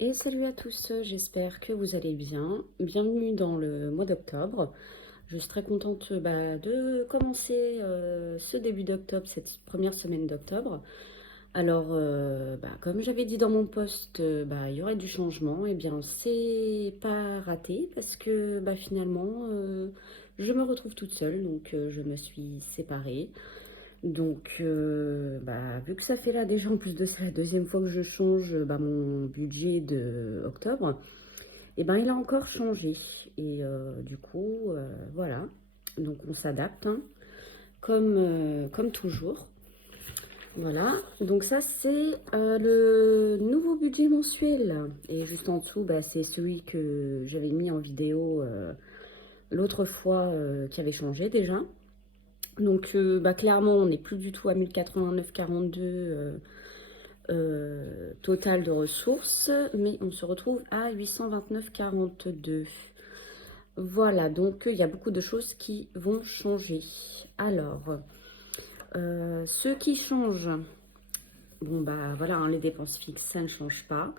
Et salut à tous, j'espère que vous allez bien. Bienvenue dans le mois d'octobre. Je suis très contente de commencer ce début d'octobre, cette première semaine d'octobre. Alors, comme j'avais dit dans mon post, il y aurait du changement. Et bien, c'est pas raté parce que finalement, je me retrouve toute seule, donc je me suis séparée. Donc, vu que ça fait là déjà, en plus de ça, la deuxième fois que je change mon budget de octobre, et ben il a encore changé. Et du coup, voilà. Donc on s'adapte, hein, comme toujours. Voilà. Donc ça, c'est le nouveau budget mensuel. Et juste en dessous, c'est celui que j'avais mis en vidéo l'autre fois qui avait changé déjà. Donc clairement, on n'est plus du tout à 1089,42 total de ressources, mais on se retrouve à 829,42. Voilà, donc il y a beaucoup de choses qui vont changer. Alors, ce qui change, bon voilà, hein, les dépenses fixes, ça ne change pas.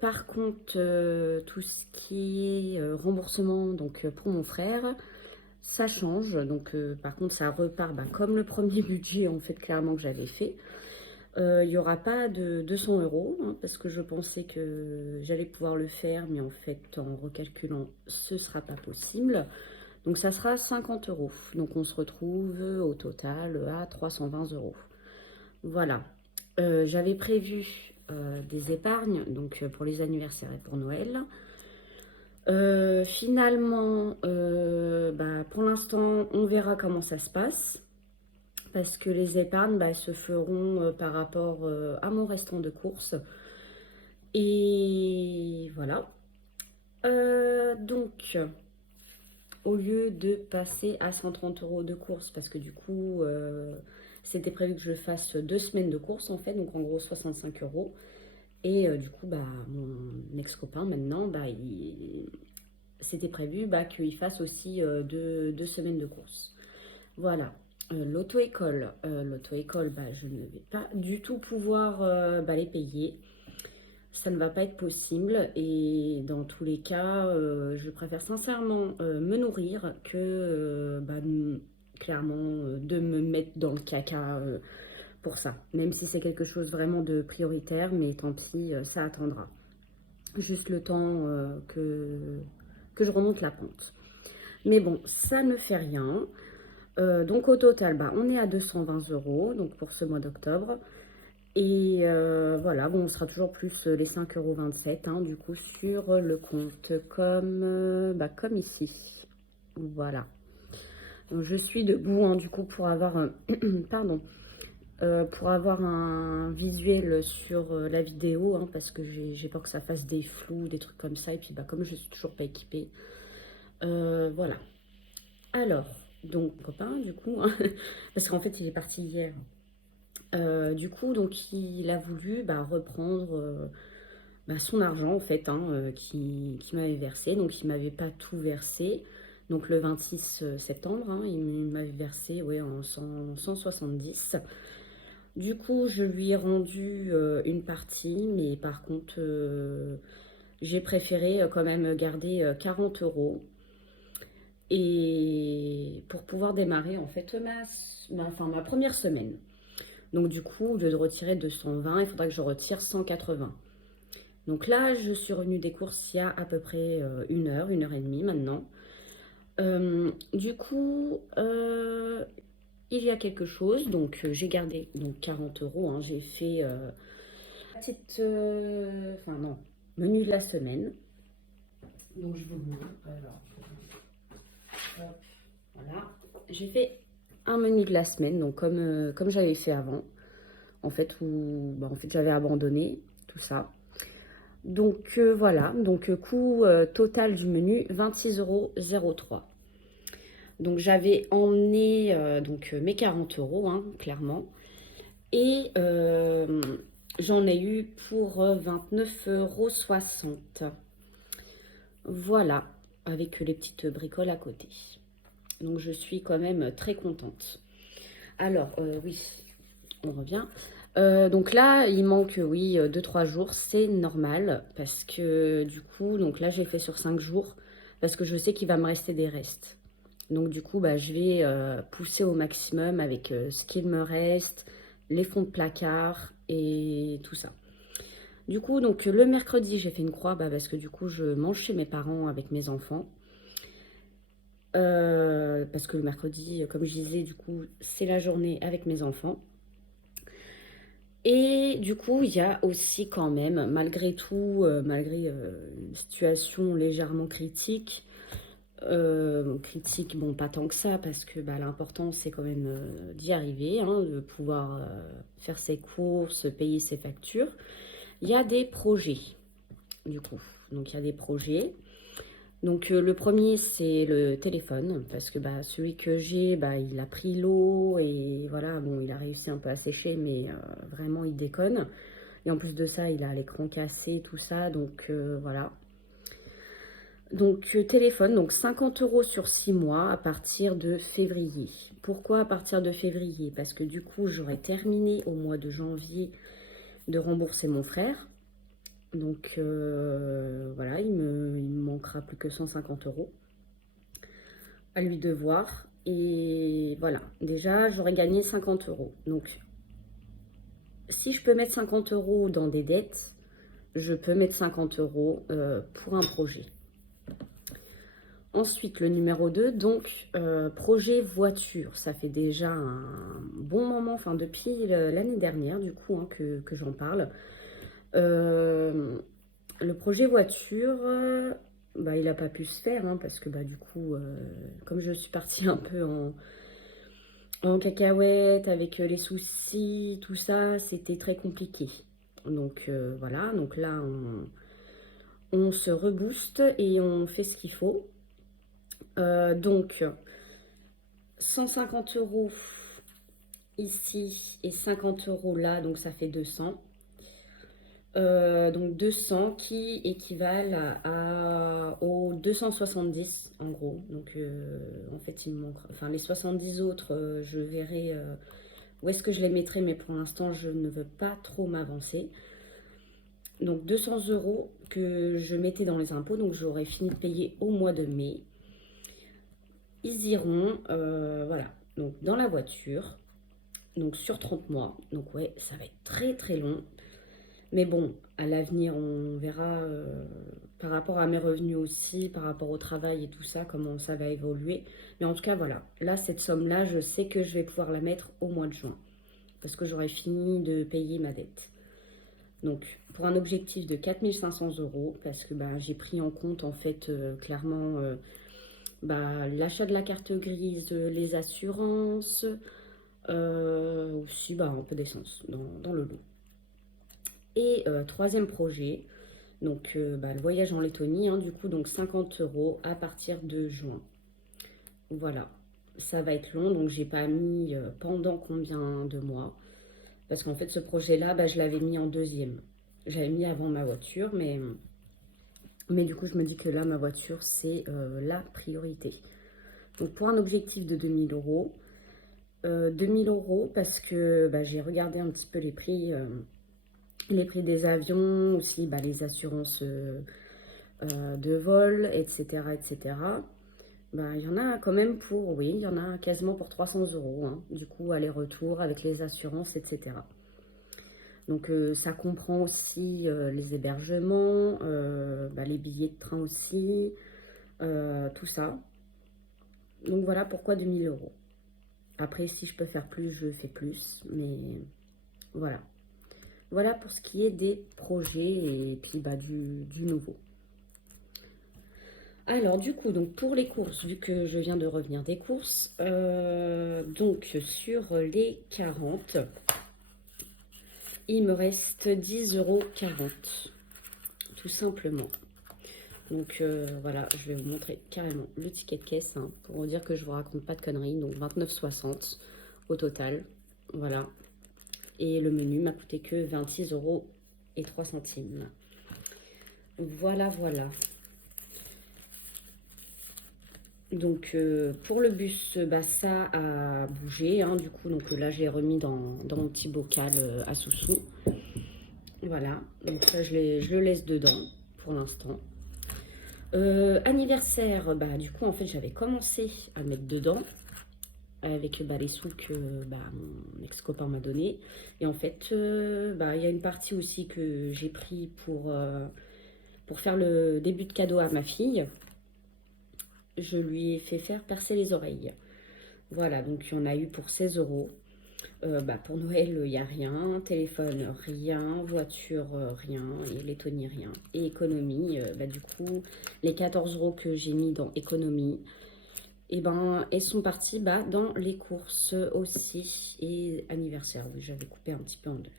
Par contre, tout ce qui est remboursement, donc pour mon frère, ça change. Donc, par contre, ça repart comme le premier budget, en fait, clairement, que j'avais fait. Il n'y aura pas de 200 euros, hein, parce que je pensais que j'allais pouvoir le faire, mais en fait, en recalculant, ce ne sera pas possible. Donc, ça sera 50 euros. Donc, on se retrouve au total à 320 euros. Voilà. J'avais prévu des épargnes, donc pour les anniversaires et pour Noël. Finalement, pour l'instant, on verra comment ça se passe. Parce que les épargnes se feront par rapport à mon restant de courses. Et voilà. Donc, au lieu de passer à 130 euros de courses, parce que du coup, c'était prévu que je fasse 2 semaines de courses en fait, donc en gros 65 euros. Et du coup, mon ex-copain maintenant, c'était prévu qu'il fasse aussi 2 semaines de courses. Voilà. L'auto-école, je ne vais pas du tout pouvoir les payer. Ça ne va pas être possible et dans tous les cas, je préfère sincèrement me nourrir que clairement de me mettre dans le caca pour ça. Même si c'est quelque chose vraiment de prioritaire, mais tant pis, ça attendra. Juste le temps que je remonte la pente. Mais bon, ça ne fait rien. Donc au total, on est à 220 euros donc pour ce mois d'octobre. Et voilà, bon, on sera toujours plus les 5,27 € hein, du coup sur le compte comme ici. Voilà. Donc, je suis debout du coup pour avoir pardon, pour avoir un visuel sur la vidéo hein, parce que j'ai peur que ça fasse des flous, des trucs comme ça. Et puis comme je suis toujours pas équipée, voilà. Alors, donc copain du coup, hein, parce qu'en fait il est parti hier. Du coup, donc il a voulu reprendre son argent en fait hein, qui m'avait versé. Donc il m'avait pas tout versé. Donc le 26 septembre, hein, il m'avait versé en 170. Du coup, je lui ai rendu une partie, mais par contre, j'ai préféré quand même garder 40 euros. Et pour pouvoir démarrer en fait ma première semaine. Donc du coup, au lieu de retirer 220, il faudra que je retire 180. Donc là, je suis revenue des courses il y a à peu près 1 heure et demie maintenant. Du coup, il y a quelque chose. Donc j'ai gardé donc 40 euros. Hein, j'ai fait petite, enfin non, menu de la semaine. Donc je vous le montre. Alors, hop, voilà. J'ai fait un menu de la semaine, donc comme j'avais fait avant. En fait, où en fait, j'avais abandonné tout ça. Donc voilà, donc coût total du menu 26,03 €. Donc j'avais emmené mes 40 euros, hein, clairement. Et j'en ai eu pour 29,60 €. Voilà, avec les petites bricoles à côté. Donc je suis quand même très contente. Alors oui, on revient. Donc là, il manque, oui, 2-3 jours, c'est normal parce que du coup, donc là, j'ai fait sur 5 jours parce que je sais qu'il va me rester des restes. Donc du coup, bah, je vais pousser au maximum avec ce qu'il me reste, les fonds de placard et tout ça. Du coup, donc le mercredi, j'ai fait une croix bah, parce que du coup, je mange chez mes parents avec mes enfants. Parce que le mercredi, comme je disais, du coup, c'est la journée avec mes enfants. Et du coup, il y a aussi quand même, malgré tout, malgré une situation légèrement critique, critique, bon, pas tant que ça, parce que bah, l'important, c'est quand même d'y arriver, hein, de pouvoir faire ses courses, payer ses factures. Il y a des projets, du coup. Donc, il y a des projets. Donc, le premier, c'est le téléphone, parce que bah, celui que j'ai, bah, il a pris l'eau, et voilà, bon, il a réussi un peu à sécher, mais vraiment, il déconne. Et en plus de ça, il a l'écran cassé, tout ça, donc voilà. Donc téléphone, donc 50 € sur 6 mois à partir de février. Pourquoi à partir de février? Parce que du coup, j'aurais terminé au mois de janvier de rembourser mon frère. Donc voilà, il me manquera plus que 150 € à lui devoir. Et voilà, déjà, j'aurais gagné 50 €. Donc si je peux mettre 50 € dans des dettes, je peux mettre 50 € pour un projet. Ensuite, le numéro 2, donc projet voiture. Ça fait déjà un bon moment, enfin depuis l'année dernière du coup hein, que j'en parle. Le projet voiture, bah, il n'a pas pu se faire hein, parce que bah, du coup, comme je suis partie un peu en cacahuète avec les soucis, tout ça, c'était très compliqué. Donc voilà, donc là on se rebooste et on fait ce qu'il faut. Donc 150 € ici et 50 € là, donc ça fait 200. Donc 200 qui équivalent aux 270 en gros. Donc en fait il me manque, enfin les 70 autres, je verrai où est-ce que je les mettrai, mais pour l'instant je ne veux pas trop m'avancer. Donc 200 € que je mettais dans les impôts, donc j'aurais fini de payer au mois de mai. Ils iront, voilà, donc dans la voiture. Donc sur 30 mois. Donc ouais, ça va être très très long. Mais bon, à l'avenir, on verra par rapport à mes revenus aussi, par rapport au travail et tout ça, comment ça va évoluer. Mais en tout cas, voilà. Là, cette somme-là, je sais que je vais pouvoir la mettre au mois de juin. Parce que j'aurai fini de payer ma dette. Donc, pour un objectif de 4 500 €, parce que bah, j'ai pris en compte, en fait, clairement, bah, l'achat de la carte grise, les assurances, aussi bah, un peu d'essence dans le lot. Et troisième projet, donc bah, le voyage en Lettonie, hein, du coup, donc 50 € à partir de juin. Voilà, ça va être long, donc j'ai pas mis pendant combien de mois. Parce qu'en fait, ce projet-là, bah, je l'avais mis en deuxième. J'avais mis avant ma voiture, mais du coup, je me dis que là, ma voiture, c'est la priorité. Donc pour un objectif de 2000 €, 2000 € parce que bah, j'ai regardé un petit peu les prix des avions, aussi bah, les assurances de vol, etc. etc. Bah, il y en a quand même pour, oui, il y en a quasiment pour 300 € hein, du coup, aller-retour avec les assurances, etc. Donc ça comprend aussi les hébergements, bah, les billets de train aussi, tout ça. Donc voilà pourquoi 2000 €. Après, si je peux faire plus, je fais plus, mais voilà. Voilà pour ce qui est des projets et puis bah, du nouveau. Alors du coup, donc pour les courses, vu que je viens de revenir des courses, donc sur les 40, il me reste 10,40 € tout simplement. Donc voilà, je vais vous montrer carrément le ticket de caisse hein, pour vous dire que je vous raconte pas de conneries. Donc 29,60 au total, voilà. Et le menu m'a coûté que 26,03 €. Voilà, voilà. Donc pour le bus, bah, ça a bougé, hein, du coup. Donc là, j'ai remis dans mon petit bocal à Soussou. Voilà, donc ça, je le laisse dedans pour l'instant. Anniversaire, bah, du coup, en fait, j'avais commencé à mettre dedans avec bah, les sous que bah, mon ex-copain m'a donné. Et en fait, bah, il y a une partie aussi que j'ai pris pour faire le début de cadeau à ma fille. Je lui ai fait faire percer les oreilles. Voilà, donc il y en a eu pour 16 euros. Bah, pour Noël, il n'y a rien. Téléphone, rien. Voiture, rien. Et les Tony, rien. Et économie, bah, du coup, les 14 euros que j'ai mis dans économie, et ben, elles sont parties bah, dans les courses aussi. Et anniversaire, oui, j'avais coupé un petit peu en deux.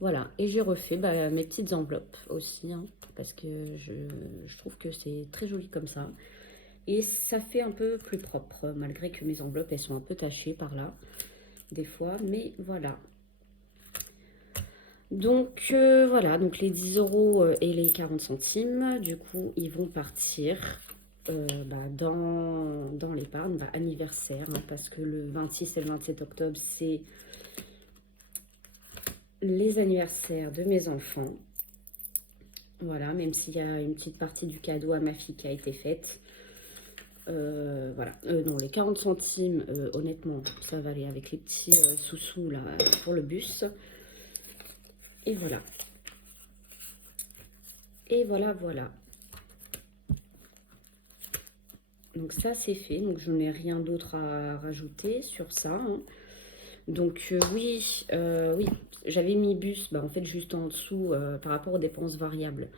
Voilà, et j'ai refait bah, mes petites enveloppes aussi, hein, parce que je trouve que c'est très joli comme ça. Et ça fait un peu plus propre, malgré que mes enveloppes, elles sont un peu tachées par là, des fois, mais voilà. Donc voilà, donc les 10 euros et les 40 centimes, du coup, ils vont partir bah, dans l'épargne bah, anniversaire, hein, parce que le 26 et le 27 octobre, c'est les anniversaires de mes enfants. Voilà, même s'il y a une petite partie du cadeau à ma fille qui a été faite. Voilà, non, les 40 centimes, honnêtement, ça va aller avec les petits sous-sous là pour le bus. Et voilà. Et voilà, voilà. Donc ça, c'est fait. Donc je n'ai rien d'autre à rajouter sur ça, hein. Donc oui, oui, j'avais mis bus, bah, en fait, juste en dessous par rapport aux dépenses variables.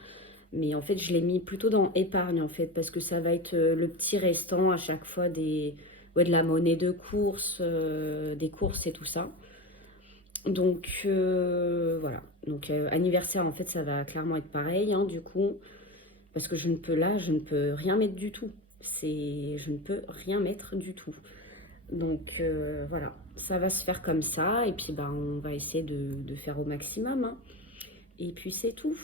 Mais en fait, je l'ai mis plutôt dans épargne, en fait, parce que ça va être le petit restant à chaque fois ouais, de la monnaie de course, des courses et tout ça. Donc voilà. Donc anniversaire, en fait, ça va clairement être pareil, hein, du coup, parce que je ne peux rien mettre du tout. Je ne peux rien mettre du tout. Donc voilà, ça va se faire comme ça, et puis ben, on va essayer de faire au maximum, hein. Et puis c'est tout.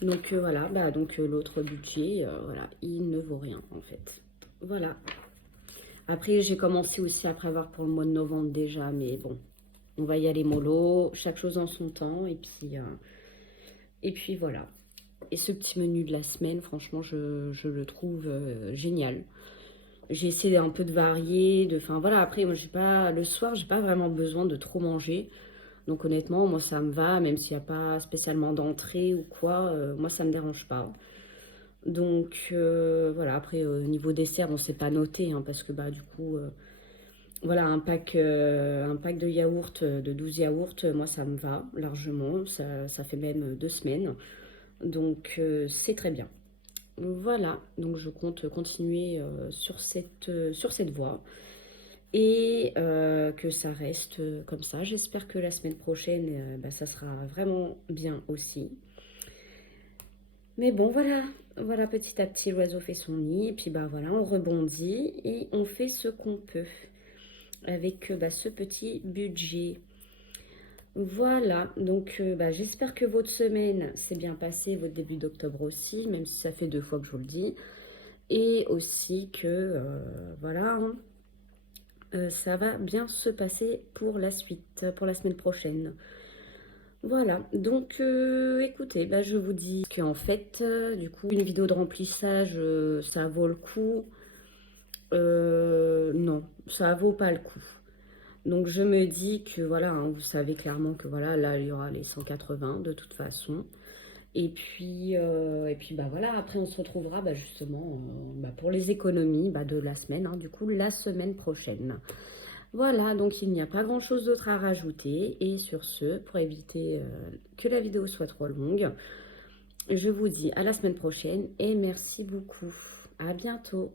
Donc voilà, bah donc l'autre budget, voilà, il ne vaut rien en fait. Voilà. Après, j'ai commencé aussi à prévoir pour le mois de novembre déjà, mais bon, on va y aller mollo, chaque chose en son temps, et puis voilà. Et ce petit menu de la semaine, franchement, je le trouve génial. J'ai essayé un peu de varier, enfin voilà, après, moi, le soir, j'ai pas vraiment besoin de trop manger. Donc honnêtement, moi, ça me va, même s'il n'y a pas spécialement d'entrée ou quoi, moi, ça me dérange pas. Donc voilà, après niveau dessert, on ne s'est pas noté, hein, parce que bah du coup, voilà, un pack de yaourt, de 12 yaourts, moi ça me va largement, ça fait même 2 semaines, donc c'est très bien. Voilà, donc je compte continuer sur cette voie et que ça reste comme ça. J'espère que la semaine prochaine, bah, ça sera vraiment bien aussi. Mais bon, voilà, voilà, petit à petit, l'oiseau fait son nid. Et puis, bah voilà, on rebondit et on fait ce qu'on peut avec bah, ce petit budget. Voilà, donc bah, j'espère que votre semaine s'est bien passée, votre début d'octobre aussi, même si ça fait 2 fois que je vous le dis. Et aussi que, voilà, hein, ça va bien se passer pour la suite, pour la semaine prochaine. Voilà, donc écoutez, bah, je vous dis qu'en fait, du coup, une vidéo de remplissage, ça vaut le coup. Non, ça vaut pas le coup. Donc je me dis que voilà, hein, vous savez clairement que voilà, là, il y aura les 180 de toute façon. Et puis bah voilà, après on se retrouvera bah, justement bah, pour les économies bah, de la semaine, hein, du coup, la semaine prochaine. Voilà, donc il n'y a pas grand-chose d'autre à rajouter. Et sur ce, pour éviter que la vidéo soit trop longue, je vous dis à la semaine prochaine et merci beaucoup. À bientôt.